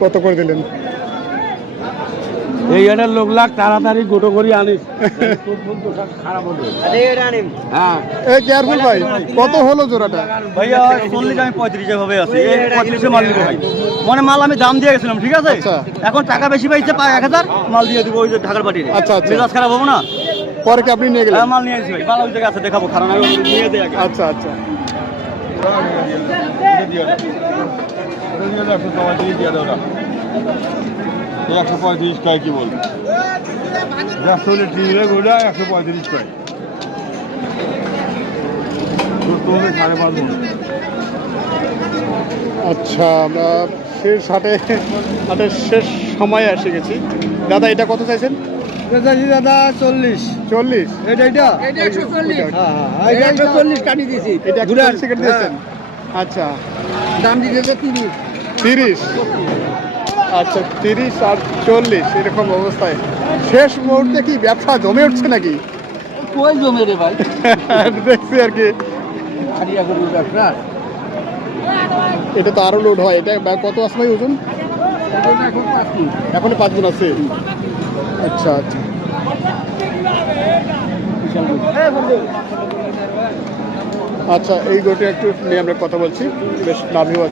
কত করে দিলেন? এই এটার লোক লাগ তাড়াতাড়ি গোটো করে আনিস। খারাপ হবে। হ্যাঁ এই কেয়ারফুল ভাই, কত হলো জোড়াটা? ভাইয়া 40 আমি 35 ভাবে আছি। 35 মাল দিব ভাই। মানে মাল আমি দাম দিয়ে গেছিলাম, ঠিক আছে? আচ্ছা। এখন টাকা বেশি পাইছে 1000 মাল দিয়ে দিব ওই যে ঢাকার পাটিয়ে। আচ্ছা আচ্ছা। মেজাজ খারাপ হবে না? পরে কি আপনি নিয়ে গেলেন? হ্যাঁ মাল নিয়ে আসি ভাই। মাল ওই জায়গায় আছে, দেখাবো। খারাপ আমি নিয়ে দেই আগে। আচ্ছা আচ্ছা। কি বলবো? 135 কয়। আচ্ছা, আমরা শেষ হাটের শেষ সময়ে এসে গেছি। দাদা এটা কত চাইছেন? দাদা 40। 40? এটা এটা 140। হ্যাঁ এটা 140 কাটি দিয়েছি। এটা 140 কেটে দিয়েছেন? আচ্ছা, দাম দিয়েছে 30। 30? আচ্ছা, 30 আর 40 এরকম অবস্থায় শেষ মুহূর্তে কি ব্যবসা জমে উঠছে নাকি? কই জমে রে ভাই? দেখছি আর কি। হারিয়া গরু ব্যবসা। এটা তো আরো লোড হয়। এটা কত আছে ভাই ওজন? এখন 5 গুণ আছে। আচ্ছা আচ্ছা। আচ্ছা, এই গোটা একটু নিয়ে আমরা কথা বলছি, বেশ লাভই